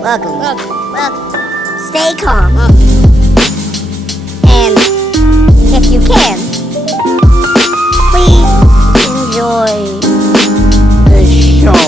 Welcome. Stay calm. And if you can, please enjoy the show.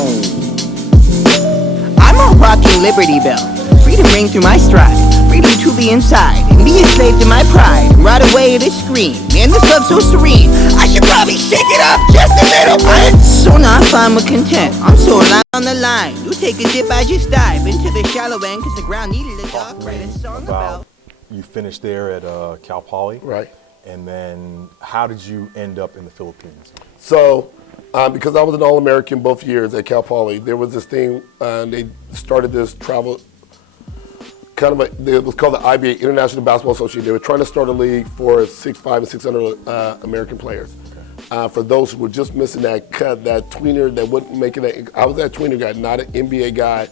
I'm a rocking Liberty Bell. Freedom ring through my stride. Freedom to be inside and be a slave to my pride. And right away it is scream. Man, this love's so serene. I should probably shake it up just a little bit. So not fine but content. I'm so alive on the line. You take a dip, I just dive into the shallow end because the ground needed a dog. Write a song about. You finished there at Cal Poly. Right. And then how did you end up in the Philippines? So, because I was an All-American both years at Cal Poly, there was this thing, they started this travel, it was called the IBA, International Basketball Association. They were trying to start a league for 6'5" and 600 American players. Okay. For those who were just missing that cut, that tweener that wouldn't make it, I was that tweener guy, not an NBA guy,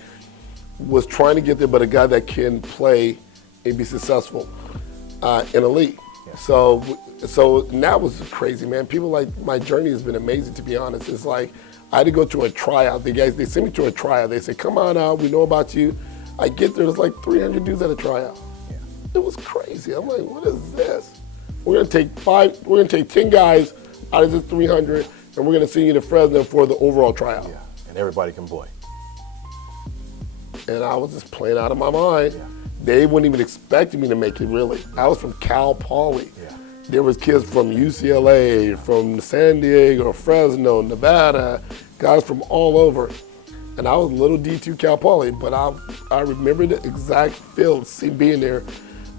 was trying to get there, but a guy that can play and be successful in a league. Yeah. So now it was crazy, man. People like, my journey has been amazing, to be honest. It's like, I had to go to a tryout. They sent me to a tryout. They said, come on out, we know about you. I get there, there's like 300 dudes at a tryout. Yeah. It was crazy. I'm like, what is this? We're gonna take 10 guys out of this 300, and we're gonna send you to Fresno for the overall tryout. Yeah, and everybody can play. And I was just playing out of my mind. Yeah. They wouldn't even expect me to make it, really. I was from Cal Poly. Yeah. There was kids from UCLA, from San Diego, Fresno, Nevada, guys from all over. And I was little D2 Cal Poly, but I remember the exact feel, being there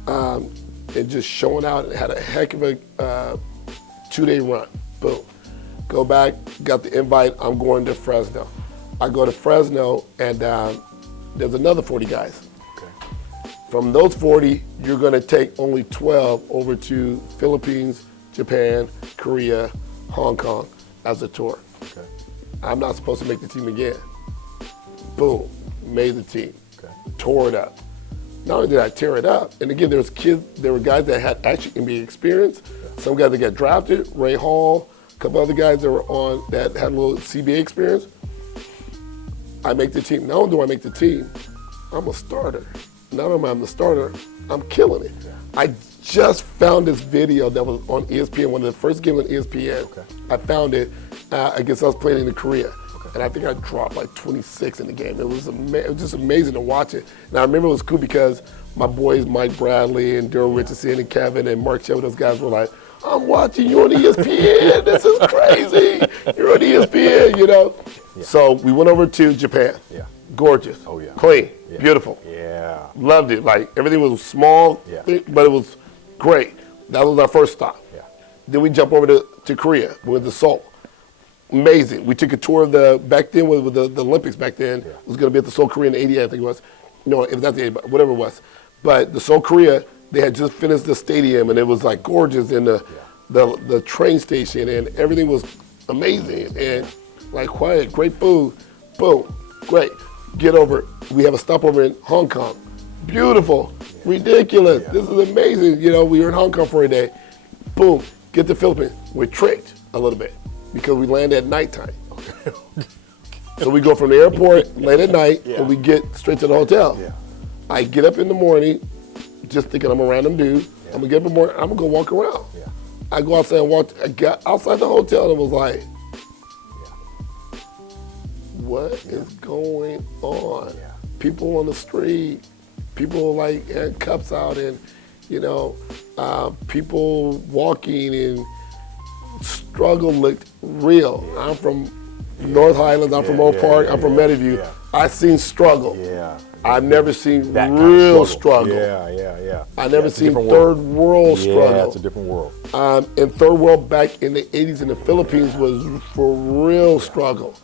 and just showing out. And had a heck of a 2-day run. Boom. Go back, got the invite, I'm going to Fresno. I go to Fresno, and there's another 40 guys. From those 40, you're going to take only 12 over to Philippines, Japan, Korea, Hong Kong as a tour. Okay. I'm not supposed to make the team again. Boom, made the team, tore it up. Not only did I tear it up, and again, there were guys that had actually NBA experience. Some guys that got drafted, Ray Hall, a couple other guys that were on that had a little CBA experience. I make the team. Not only do I make the team, I'm a starter. Not only am I the starter, I'm killing it. Yeah. I just found this video that was on ESPN, one of the first games on ESPN. Okay. I found it against us playing in Korea. Okay. And I think I dropped like 26 in the game. It was just amazing to watch it. And I remember it was cool because my boys, Mike Bradley and Daryl Richardson and Kevin and Mark Shepard, those guys were like, I'm watching you on ESPN. This is crazy. You're on ESPN, you know? Yeah. So we went over to Japan. Yeah. Gorgeous. Oh, yeah. Clean. Yeah. Beautiful. Yeah. Loved it. Like, everything was small, but it was great. That was our first stop. Yeah. Then we jumped over to Korea with the Seoul. Amazing. We took a tour of back then with the Olympics back then. Yeah. It was going to be at the Seoul Korean 88, I think it was. No, if that's the 80, whatever it was. But the Seoul Korea, they had just finished the stadium, and it was like gorgeous, and the train station, and everything was amazing, and like quiet, great food. Boom, great. Get over. We have a stopover in Hong Kong. Beautiful, ridiculous. This is amazing. You know, we were in Hong Kong for a day. Boom, get to Philippines. We're tricked a little bit because we land at nighttime. So we go from the airport late at night, and we get straight to the hotel. Yeah. I get up in the morning, just thinking I'm a random dude. I'm gonna get up in the morning, I'm gonna go walk around. Yeah. I go outside and walk. I got outside the hotel and was like, what is going on? Yeah. People on the street, people like had cups out, and people walking, and struggle looked real. Yeah. I'm from North Highlands, I'm from Oak Park, I'm from Meadowview. Yeah. I've seen struggle. Yeah. I've never seen real struggle. Yeah. I've never seen third world struggle. Yeah, it's a different world. And third world back in the 80s in the Philippines was for real struggle.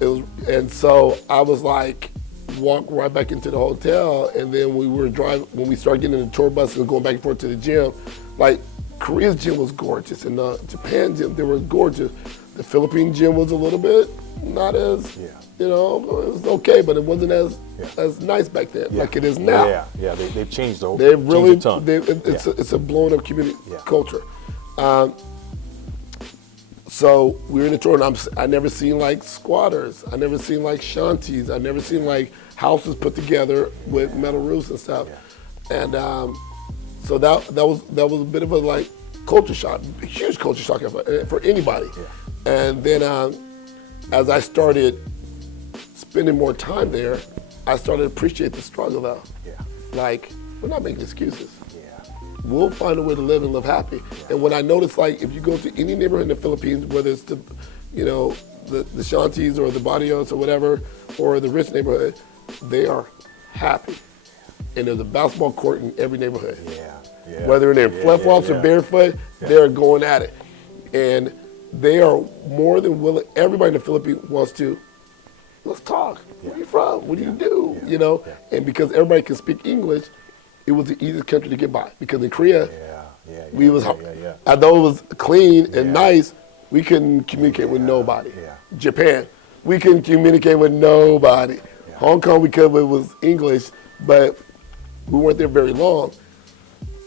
It was, and so I was like, walk right back into the hotel, and then we were driving, when we started getting in the tour buses and going back and forth to the gym, like Korea's gym was gorgeous, and the Japan gym, they were gorgeous. The Philippine gym was a little bit not as, it was okay, but it wasn't as nice back then, like it is now. Yeah, they've changed the whole, they've really, changed a ton. It's a blown up community culture. So we were in the tour, and I never seen like squatters. I never seen like shanties. I never seen like houses put together with metal roofs and stuff. And so that was a bit of a like culture shock, a huge culture shock for anybody. And then as I started spending more time there, I started to appreciate the struggle though. Like, we're not making excuses. We'll find a way to live and live happy. And when I noticed, like, if you go to any neighborhood in the Philippines, whether it's the shanties or the barrios or whatever, or the rich neighborhood, they are happy. And there's a basketball court in every neighborhood. Whether they're in flip-flops or barefoot, they're going at it. And they are more than willing, everybody in the Philippines wants to, let's talk. Where are you from? What do you do? You know? And because everybody can speak English, it was the easiest country to get by. Because in Korea, although it was clean and nice, we couldn't communicate with nobody. Japan, we couldn't communicate with nobody. Hong Kong, we could, but it was English, but we weren't there very long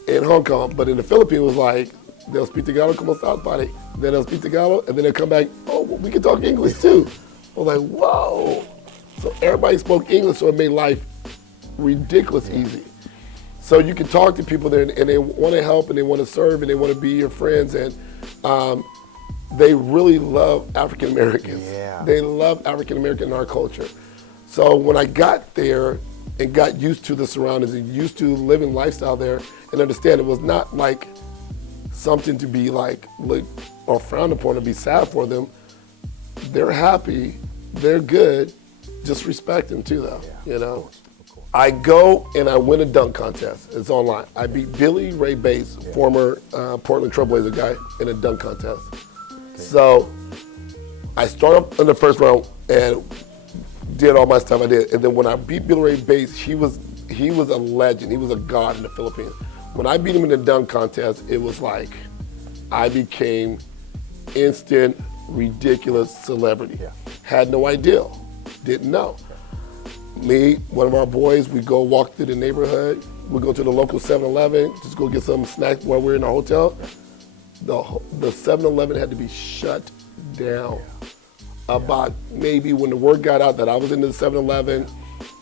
in Hong Kong. But in the Philippines, it was like, they'll speak Tagalog, como estás, buddy? Then they'll speak Tagalog, and then they'll come back, oh, well, we can talk English too. I was like, whoa. So everybody spoke English, so it made life ridiculous easy. So you can talk to people there, and they want to help, and they want to serve, and they want to be your friends, and they really love African Americans. They love African American in our culture. So when I got there and got used to the surroundings and used to living lifestyle there, and understand it was not like something to be like or frowned upon or be sad for them. They're happy, they're good, just respect them too though, you know? I go and I win a dunk contest. It's online. I beat Billy Ray Bates, former Portland Trailblazer guy, in a dunk contest. So I start up in the first round and did all my stuff I did. And then when I beat Billy Ray Bates, he was a legend. He was a god in the Philippines. When I beat him in the dunk contest, it was like I became instant, ridiculous celebrity. Had no idea, didn't know. Me, one of our boys, we go walk through the neighborhood. We go to the local 7-Eleven, just go get some snacks while we're in the hotel. The 7-Eleven had to be shut down. About maybe when the word got out that I was in the 7-Eleven,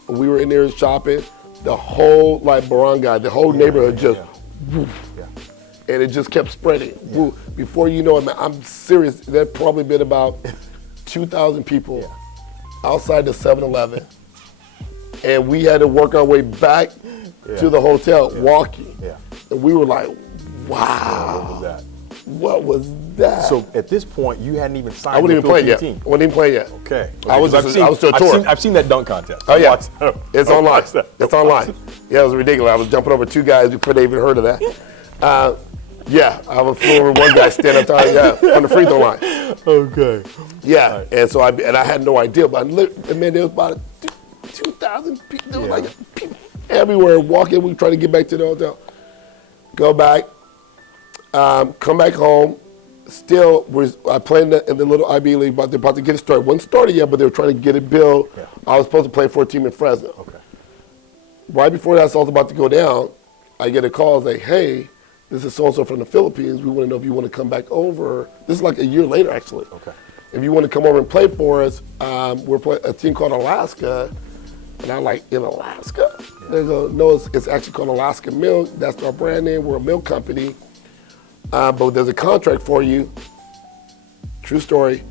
we were in there shopping, the whole like barangay, the whole neighborhood just, woof, and it just kept spreading. Woof. Before you know it, man, I'm serious, there probably been about 2,000 people outside the 7-Eleven. And we had to work our way back to the hotel, walking. And we were like, wow. What was that? What was that? So at this point, you hadn't even signed I wasn't even playing yet. team. I wasn't even playing yet. Okay. I was still touring. I've seen that dunk contest. Oh yeah, it's online. It's online. Yeah, it was ridiculous. I was jumping over two guys before they even heard of that. Yeah, I was flew over one guy standing up on the free throw line. Okay. Yeah, right. And so I had no idea, but man, there was about 2,000 people. There was like people everywhere walking. We trying to get back to the hotel. Go back. Come back home. Still, I played in the little IB league, but they're about to get it started. Wasn't started yet, but they were trying to get it built. I was supposed to play for a team in Fresno. Okay. Right before that's all about to go down, I get a call like, hey, this is so-and-so from the Philippines. We want to know if you want to come back over. This is like a year later, actually. Okay. If you want to come over and play for us, we're playing a team called Alaska. And I'm like, in Alaska? They go, no, it's actually called Alaska Milk. That's our brand name. We're a milk company. But there's a contract for you, true story,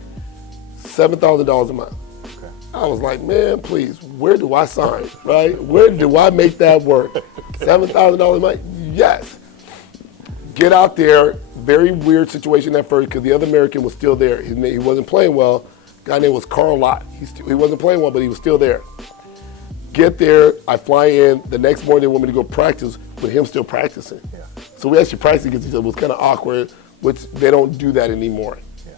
$7,000 a month. Okay. I was like, man, please, where do I sign, right? Where do I make that work? $7,000 a month? Yes. Get out there, very weird situation at first because the other American was still there. He wasn't playing well. Guy named was Carl Lott. He wasn't playing well, but he was still there. Get there, I fly in. The next morning they want me to go practice with him still practicing. Yeah. So we actually practiced against each other. It was kind of awkward, which they don't do that anymore. Yeah.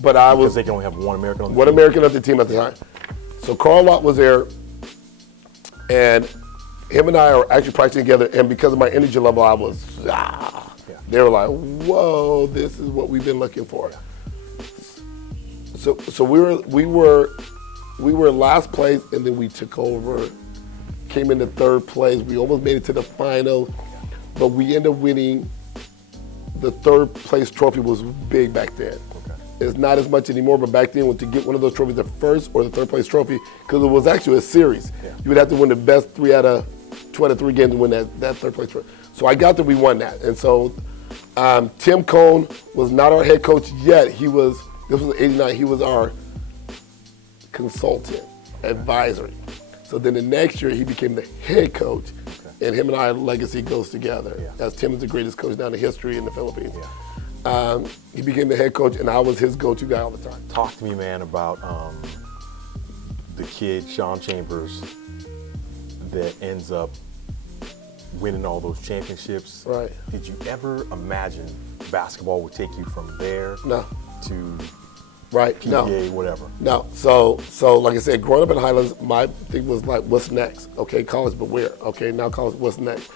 But because they can only have one American on the team. One American on the team at the time. So Carl Lott was there, and him and I are actually practicing together, and because of my energy level, I was, They were like, whoa, this is what we've been looking for. So we were last place, and then we took over, came into third place. We almost made it to the final, but we ended up winning. The third place trophy was big back then. Okay. It's not as much anymore, but back then, to get one of those trophies, the first or the third place trophy, because it was actually a series. Yeah. You would have to win the best 2 out of 3 games to win that third place trophy. So I got that we won that. And so Tim Cone was not our head coach yet. This was '89, he was our consultant, advisory. So then the next year, he became the head coach, and him and I, legacy goes together. Yeah. As Tim is the greatest coach down in history in the Philippines. Yeah. He became the head coach, and I was his go-to guy all the time. Talk to me, man, about the kid, Sean Chambers, that ends up winning all those championships. Right. Did you ever imagine basketball would take you from there No. to Right. PBA, whatever? No. So like I said, growing up in Highlands, my thing was like, what's next? Okay, college, but where? Okay, now college, what's next?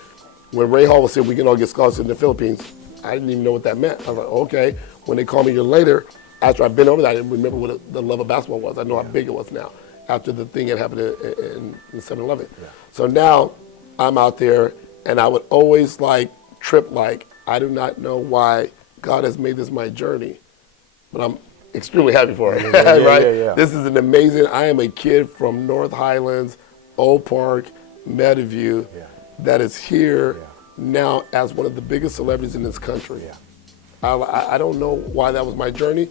When Ray Hall was saying we can all get scholarships in the Philippines, I didn't even know what that meant. I was like, okay. When they called me a year later, after I'd been over there, I didn't remember what the love of basketball was. I know how big it was now after the thing had happened in 7-Eleven. Yeah. So now I'm out there, and I would always trip I do not know why God has made this my journey, but I'm extremely happy for it, right? Yeah. This is an amazing, I am a kid from North Highlands, Old Park, Meadowview, that is here now as one of the biggest celebrities in this country. Yeah. I don't know why that was my journey,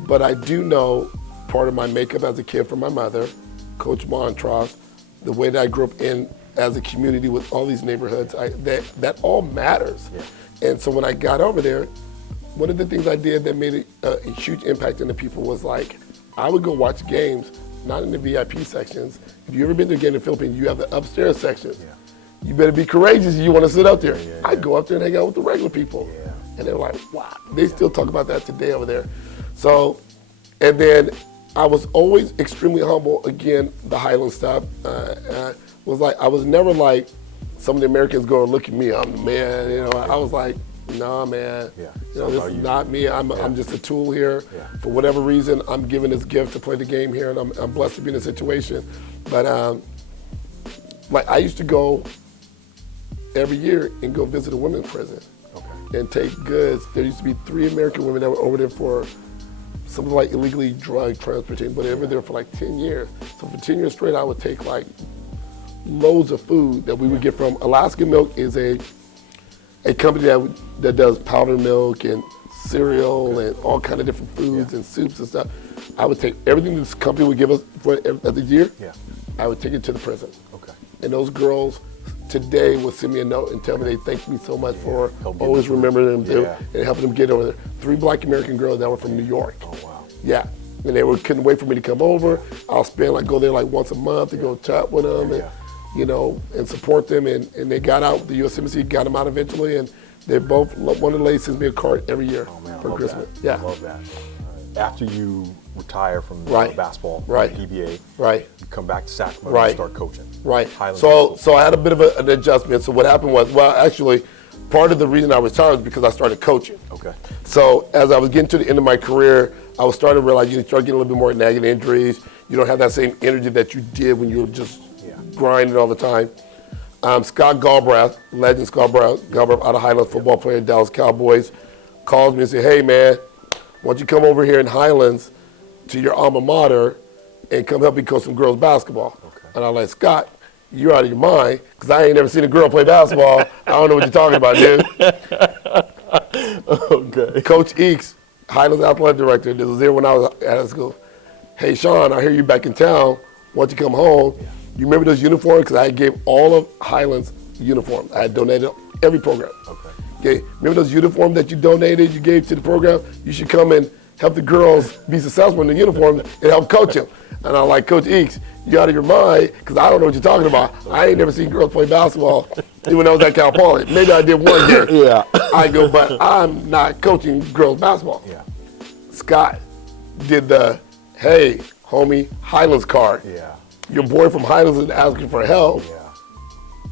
but I do know part of my makeup as a kid from my mother, Coach Montross, the way that I grew up in as a community with all these neighborhoods, that all matters. Yeah. And so when I got over there, one of the things I did that made a huge impact on the people was I would go watch games, not in the VIP sections. If you've ever been to a game in the Philippines, you have the upstairs sections. Yeah. You better be courageous if you want to sit up there. Yeah. I'd go up there and hang out with the regular people. Yeah. And they're like, wow. They still talk about that today over there. So, and then I was always extremely humble. Again, the Highland stuff was I was never like some of the Americans go and look at me, I'm the man. I was like, nah, man. Yeah. This is not me. I'm just a tool here. Yeah. For whatever reason, I'm given this gift to play the game here, and I'm blessed to be in this situation. But I used to go every year and go visit a women's prison. Okay. And take goods. There used to be 3 American women that were over there for something like illegally drug transportation, but they were there for 10 years. So for 10 years straight, I would take loads of food that we would get from Alaska Milk is a company that does powdered milk and cereal and all kind of different foods and soups and stuff. I would take everything this company would give us for the year. Yeah. I would take it to the prison. Okay. And those girls today will send me a note and tell me they thank me so much for Help always them remembering them Yeah. and helping them get over there. 3 Black American girls that were from New York. Oh, wow. Yeah. And they couldn't wait for me to come over. I'll spend go there once a month to go chat with them and support them. And they got out, the U.S. Embassy got them out eventually. And they both, one of the ladies sends me a card every year for Christmas. That. Yeah. I love that. After you retire from basketball, PBA, you come back to Sacramento and start coaching. Right. Highland So I had a bit of an adjustment. So what happened was, actually, part of the reason I retired was because I started coaching. Okay. So as I was getting to the end of my career, I was starting to realize you start getting a little bit more nagging injuries. You don't have that same energy that you did when you were just grinding all the time. Scott Galbraith, legend Scott Galbraith out of Highlands, football player, Dallas Cowboys, calls me and says, hey man, why don't you come over here in Highlands to your alma mater and come help me coach some girls basketball. Okay. And I'm like, Scott, you're out of your mind, because I ain't never seen a girl play basketball. I don't know what you're talking about, dude. Okay. Coach Eakes, Highlands athletic director, this was there when I was at school. Hey, Sean, I hear you back in town. Why don't you come home? Yeah. You remember those uniforms? Because I gave all of Highlands uniforms. I had donated every program. Okay. Remember those uniforms that you donated, you gave to the program? You should come and help the girls be successful in the uniform and help coach them. And I'm like, Coach Eakes, you out of your mind, because I don't know what you're talking about. I ain't never seen girls play basketball, even when I was at Cal Poly. Maybe I did one game. Yeah. I go, but I'm not coaching girls basketball. Yeah. Scott did the, hey, homie, Highlands card. Yeah. Your boy from Highlands is asking for help. Yeah.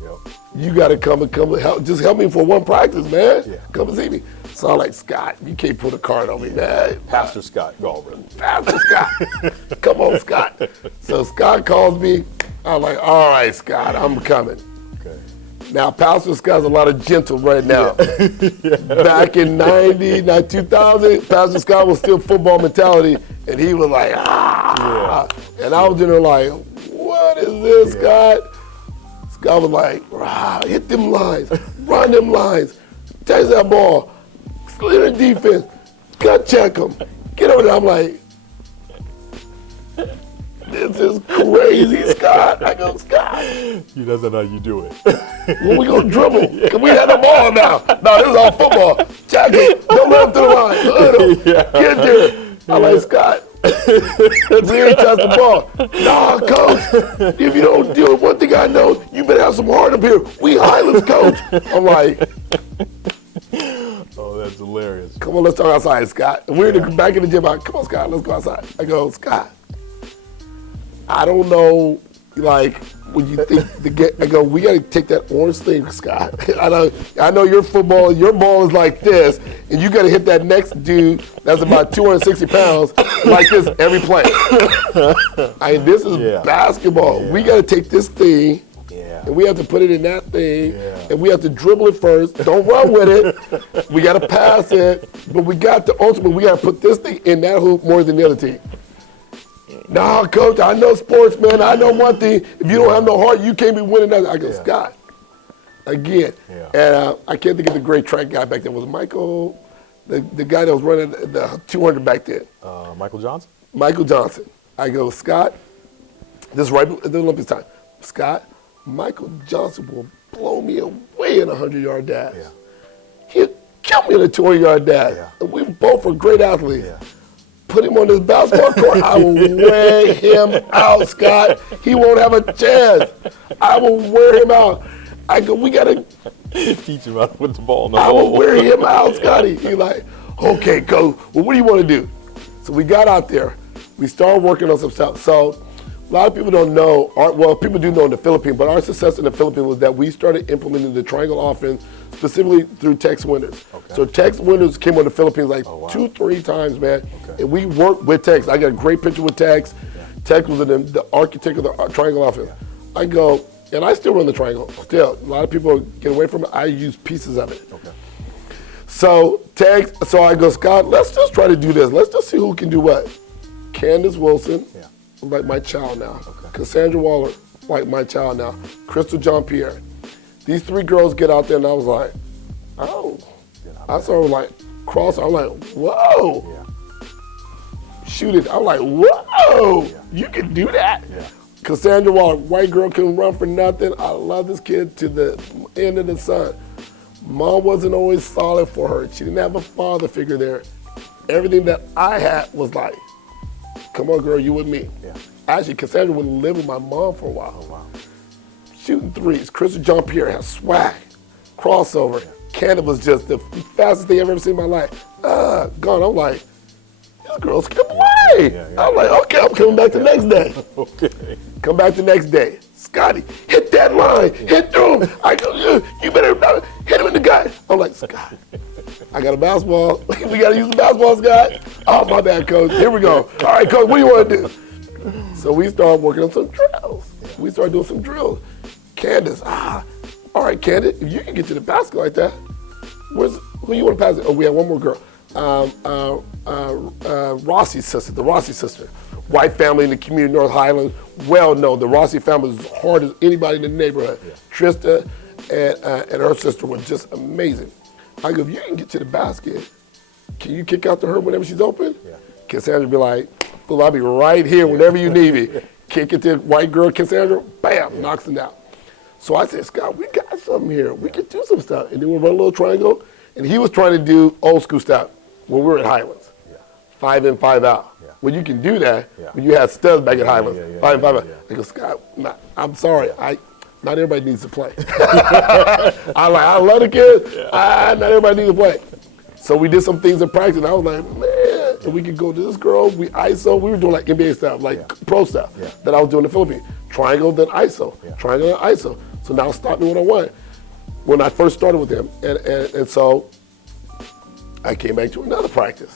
Yep. You got to come and help. Just help me for one practice, man. Yeah. Come and see me. So I'm like, Scott, you can't put a card on me, man. Pastor Scott Galbraith. Pastor Scott. Come on, Scott. So Scott calls me. I'm like, all right, Scott, I'm coming. Okay. Now, Pastor Scott's a lot of gentle right now. Back in 90, 2000, Pastor Scott was still football mentality, and he was like, ah. And I was in there like, what is this, Scott? Scott was like, rah, hit them lines, run them lines, chase that ball, clear the defense, gut check them, get over there. I'm like, this is crazy, Scott. I go, Scott. That's not how you do it. When we gonna dribble? Cause we had the ball now. No, this is all football. Check it. Don't let him through the line. Let him. Get there. I'm like, Scott, we ain't touch the ball. Nah, coach, if you don't do it, one thing I know, you better have some heart up here. We Highlands, coach. I'm like, oh, that's hilarious. come on, let's talk outside, Scott. And we're back in the gym. Come on, Scott, let's go outside. I go, Scott, I don't know, like, when you think I go, we gotta take that orange thing, Scott. I know your football, your ball is like this, and you gotta hit that next dude that's about 260 pounds like this every play. This is basketball. We gotta take this thing, and we have to put it in that thing, and we have to dribble it first. Don't run with it. We gotta pass it, but we gotta put this thing in that hoop more than the other team. Nah, coach, I know sports, man. I know one thing. If you don't have no heart, you can't be winning that. I go, Scott, again. And I can't think of the great track guy back then. Was it Michael, the guy that was running the 200 back then? Michael Johnson? Michael Johnson. I go, Scott, this is right at the Olympics time. Scott, Michael Johnson will blow me away in a 100-yard dash. He'll kill me in a 200-yard dash. And we both are great athletes. Put him on this basketball court, I will wear him out, Scott. He won't have a chance. I will wear him out. I go, we gotta teach him how to put the ball in the I hole. will wear him out, Scotty. He's like, okay, coach, well, what do you want to do? So we got out there. We started working on some stuff. So a lot of people don't know, people do know in the Philippines, but our success in the Philippines was that we started implementing the triangle offense specifically through Tex Winters. So Tex Winters came on the Philippines like 2-3 times, man. And we worked with Tex. I got a great picture with Tex. Tex was the architect of the triangle offense. I go, and I still run the triangle, still. A lot of people get away from it. I use pieces of it. So I go, Scott, let's just try to do this. Let's just see who can do what. Candace Wilson, like my child now. Cassandra Waller, like my child now. Crystal Jean-Pierre. These 3 girls get out there, and I was like, oh. I saw her like cross. I was like, whoa. Shoot it. I was like, whoa. You can do that. Cassandra Waller, white girl, couldn't run for nothing. I love this kid to the end of the sun. Mom wasn't always solid for her. She didn't have a father figure there. Everything that I had was like, come on, girl, you with me. Actually, Cassandra would live with my mom for a while. Shooting threes. Crystal Jean-Pierre has swag, crossover. Canada was just the fastest thing I've ever seen in my life. Gone. I'm like, this girl's can play. I'm like, okay, I'm coming back the next day. Come back the next day. Scotty, hit that line, hit through him. I go, you better hit him in the gut. I'm like, Scott, I got a basketball. We got to use the basketball, Scott. Oh, my bad, coach. Here we go. All right, coach, what do you want to do? So we started working on some drills. We started doing some drills. Candace, all right, Candace, if you can get to the basket like that, who you want to pass it? Oh, we have one more girl. Rossi's sister, the Rossi sister. White family in the community, North Highlands, well known. The Rossi family is as hard as anybody in the neighborhood. Trista and her sister were just amazing. I go, if you can get to the basket, can you kick out to her whenever she's open? Cassandra be like, fool, I'll be right here whenever you need me. Kick it to white girl, Cassandra, bam, knocks it out. So I said, Scott, we got something here. We can do some stuff. And then we run a little triangle. And he was trying to do old school stuff when we were at Highlands. 5 in, 5 out. Well, you can do that when you had studs back at Highlands. 5 in, 5 out. I go, Scott, I'm sorry. Not everybody needs to play. I love the kids. Not everybody needs to play. So we did some things in practice. And I was like, man, if we could go to this girl, we ISO. We were doing like NBA stuff, like pro stuff that I was doing in the Philippines. Triangle, then ISO. Triangle, then ISO. So now stop me when I want. When I first started with him. And so I came back to another practice.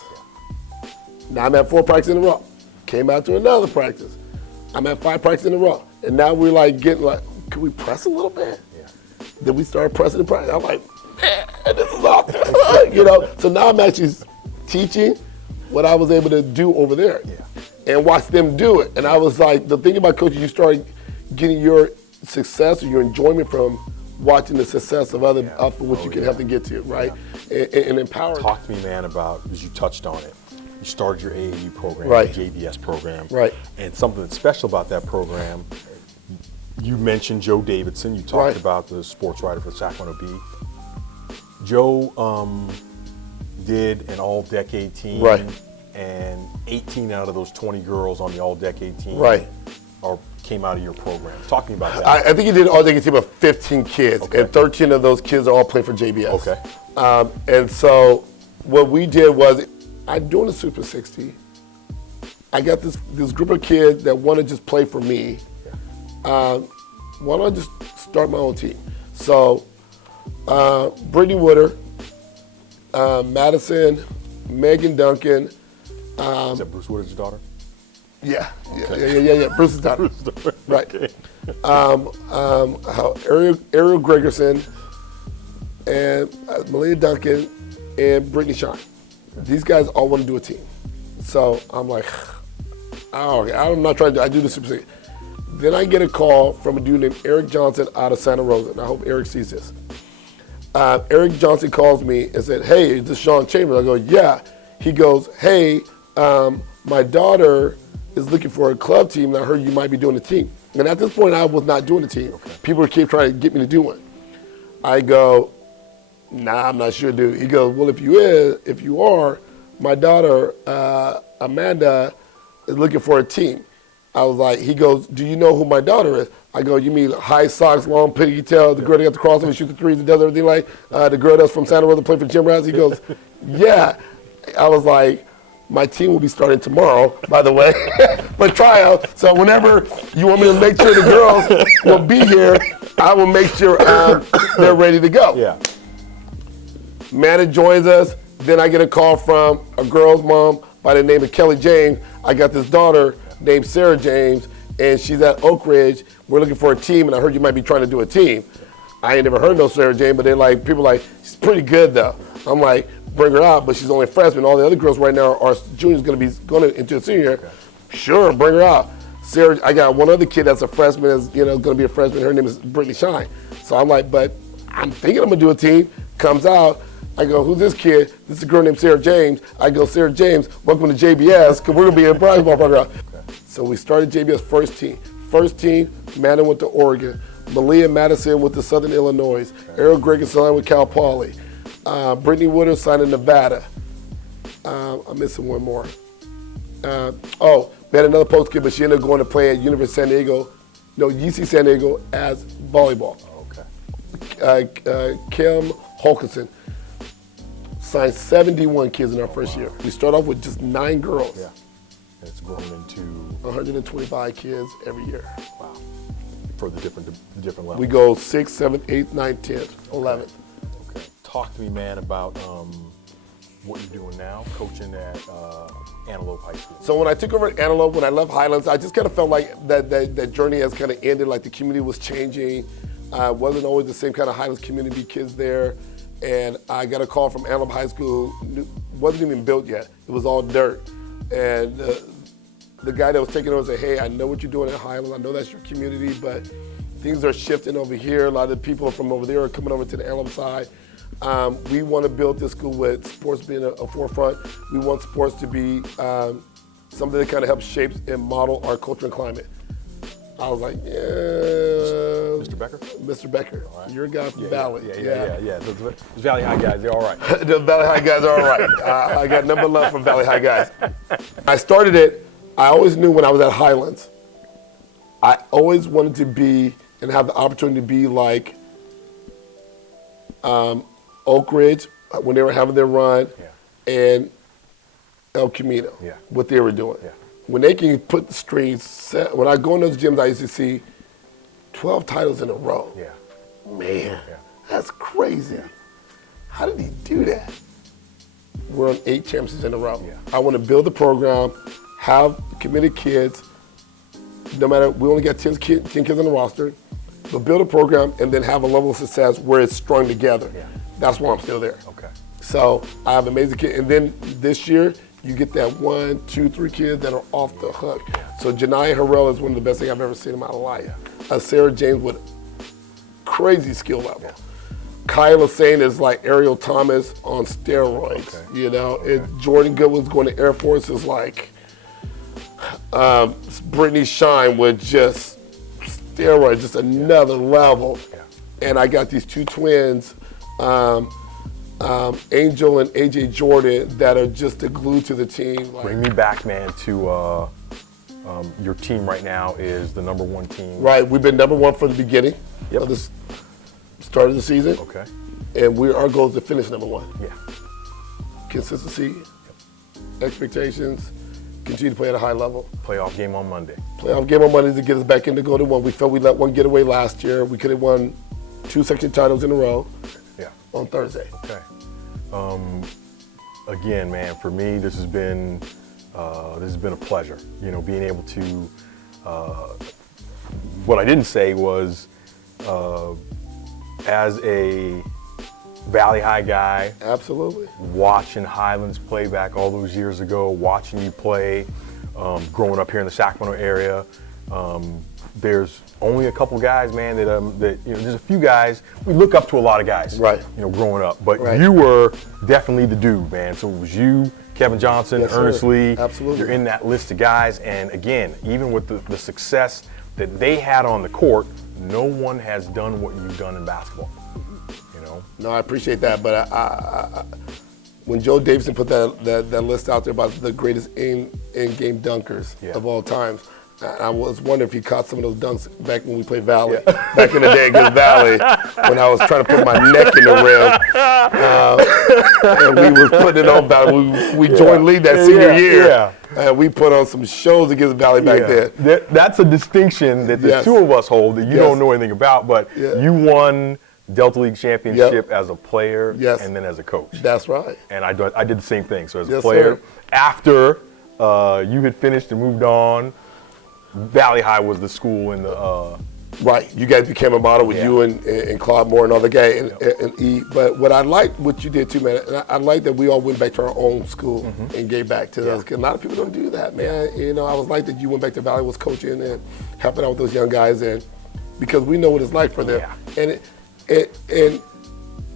Now I'm at 4 practices in a row. Came out to another practice. I'm at 5 practices in a row. And now we're like getting like, can we press a little bit? Then we started pressing and pressing. I'm like, man, this is awesome. You know, so now I'm actually teaching what I was able to do over there and watch them do it. And I was like, the thing about coaching, you start getting your success or your enjoyment from watching the success of other of what you can help them get to, right? And empower. Talk to me, man, about, as you touched on it, you started your AAU program, Right. your JBS program. Right. And something that's special about that program, you mentioned Joe Davidson, you talked Right. about the sports writer for Sacramento Bee. Joe did an all-decade team. Right. And 18 out of those 20 girls on the all-decade team Right. came out of your program. Talk to me about that. I think he did all day team of 15 kids, and 13 of those kids are all playing for JBS. Okay. And so what we did was, I'm doing the Super 60. I got this group of kids that want to just play for me. Why don't I just start my own team? So Brittany Wooder, Madison, Megan Duncan. Is that Bruce Woodard's daughter? Yeah. Bruce's daughter. Right. Okay. Ariel Gregerson and Malia Duncan and Brittany Shine. These guys all want to do a team. So I'm like, oh, I'm not trying to, I do the Super 60. Then I get a call from a dude named Eric Johnson out of Santa Rosa, and I hope Eric sees this. Eric Johnson calls me and said, hey, is this Sean Chambers? I go, yeah. He goes, hey, my daughter is looking for a club team, and I heard you might be doing a team. And at this point, I was not doing a team. Okay. People keep trying to get me to do one. I go, nah, I'm not sure, dude. He goes, well, if you are, my daughter, Amanda, is looking for a team. I was like, he goes, do you know who my daughter is? I go, you mean high socks, long pigtail, the girl that got the crossover and shoot the threes and does everything like, the girl that's from Santa Rosa playing for Jim Rouse? He goes, yeah. I was like, my team will be starting tomorrow, by the way, for tryout. So whenever you want me to make sure the girls will be here, I will make sure they're ready to go. Yeah. Amanda joins us. Then I get a call from a girl's mom by the name of Kelly James. I got this daughter named Sarah James, and she's at Oak Ridge. We're looking for a team, and I heard you might be trying to do a team. I ain't never heard no Sarah James, but they're like, people like, she's pretty good though. I'm like, bring her out, but she's only a freshman. All the other girls right now are juniors, going into a senior. Okay. Sure, bring her out. Sarah, I got one other kid that's a freshman, that's going to be a freshman. Her name is Brittany Shine. So I'm like, but I'm thinking I'm going to do a team. Comes out. I go, who's this kid? This is a girl named Sarah James. I go, Sarah James, welcome to JBS, because we're going to be in basketball program. Okay. So we started JBS first team. First team, Madden went to Oregon. Malia Madison went to Southern Illinois. Okay. Ariel Gregerson signed with Cal Poly. Brittany Woodard signed in Nevada. I'm missing one more. We had another post kid, but she ended up going to play at University of San Diego, UC San Diego as volleyball. Okay. Kim Holkinson signed 71 kids in our first year. We start off with just 9 girls. Yeah. And it's grown into 125 kids every year. Wow. For the different levels. We go 6th, 7th, 8th, 9th, 10th, 11th. Okay. Talk to me, man, about what you're doing now, coaching at Antelope High School. So when I took over at Antelope, when I left Highlands, I just kind of felt like that journey has kind of ended, like the community was changing. Wasn't always the same kind of Highlands community kids there. And I got a call from Antelope High School, wasn't even built yet. It was all dirt. And the guy that was taking over said, hey, I know what you're doing at Highlands. I know that's your community, but things are shifting over here. A lot of the people from over there are coming over to the Antelope side. We want to build this school with sports being a forefront. We want sports to be something that kind of helps shape and model our culture and climate. I was like, yeah. Mr. Becker? Mr. Becker, right. You're a guy from Valley. Yeah. Those Valley High guys, they're all right. The Valley High guys are all right. I got number love from Valley High guys. I started it, I always knew when I was at Highlands, I always wanted to be and have the opportunity to be like Oak Ridge when they were having their run, and El Camino, what they were doing. Yeah. When they can put the strings, when I go in those gyms, I used to see 12 titles in a row. Yeah. Man, that's crazy. Yeah. How did he do that? We're on 8 championships in a row. Yeah. I want to build the program, have committed kids. No matter, we only got 10 kids on the roster. but build a program and then have a level of success where it's strung together. Yeah. That's why I'm still there. Okay. So I have amazing kids. And then this year, you get that 1, 2, 3 kids that are off the hook. So Janiyah Harrell is one of the best things I've ever seen in my life. Sarah James with crazy skill level. Kyla Sane is like Ariel Thomas on steroids. Okay. You know, and Jordan Goodwin's going to Air Force is like Brittany Shine with just steroids, just another level. And I got these 2 twins, Angel and AJ Jordan, that are just the glue to the team. Bring me back, man, to your team right now is the #1 team. Right, we've been #1 from the beginning of the start of the season. Okay. And our goal is to finish #1. Yeah. Consistency, expectations, continue to play at a high level. Playoff game on Monday. Playoff game on Monday to get us back into Golden One. We felt we let one get away last year. We could have won 2 section titles in a row. Yeah. On Thursday. Okay. Again, man, for me, this has been a pleasure. You know, being able to. What I didn't say was, as a Valley High guy, absolutely, watching Highlands play back all those years ago, watching you play, growing up here in the Sacramento area. There's only a couple guys, man, that you know, there's a few guys, we look up to a lot of guys, right? You know, growing up, but you were definitely the dude, man. So it was you, Kevin Johnson, Ernest Lee. Absolutely. You're in that list of guys, and again, even with the success that they had on the court, no one has done what you've done in basketball. You know? No, I appreciate that, but I when Joe Davidson put that list out there about the greatest in-game dunkers of all times, I was wondering if he caught some of those dunks back when we played Valley, back in the day against Valley, when I was trying to put my neck in the rim, and we was putting it on Valley. We joined league that senior year, and we put on some shows against Valley back then. That's a distinction that the two of us hold that you don't know anything about, but you won Delta League championship as a player and then as a coach. That's right. And I did the same thing. So as a player, after you had finished and moved on, Valley High was the school in the right. You guys became a model with you and Claude Moore and all the guys and E. But what I liked what you did too, man. And I like that we all went back to our own school and gave back to those. Cause a lot of people don't do that, man. You know, I was like that you went back to Valley, was coaching and helping out with those young guys, and because we know what it's like for them. And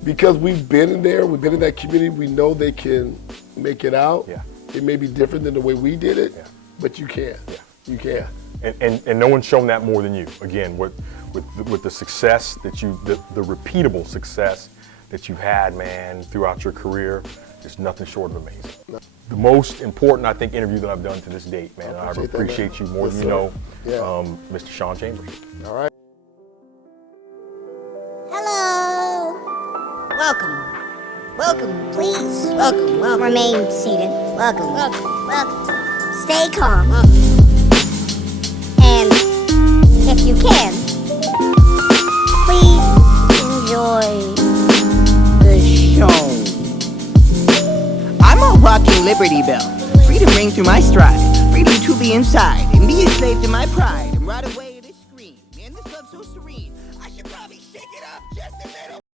because we've been in there, we've been in that community, we know they can make it out. It may be different than the way we did it, but you can. You can. And no one's shown that more than you. Again, with the success that the repeatable success that you've had, man, throughout your career, it's nothing short of amazing. The most important, I think, interview that I've done to this date, man. I appreciate you more than you know, Mr. Sean Chambers. All right. Hello. Welcome. Welcome, please. Welcome. Remain seated. Welcome. Stay calm. And if you can, please enjoy the show. I'm a walking Liberty Bell. Freedom ring through my stride. Freedom to be inside and be a slave to my pride and ride away.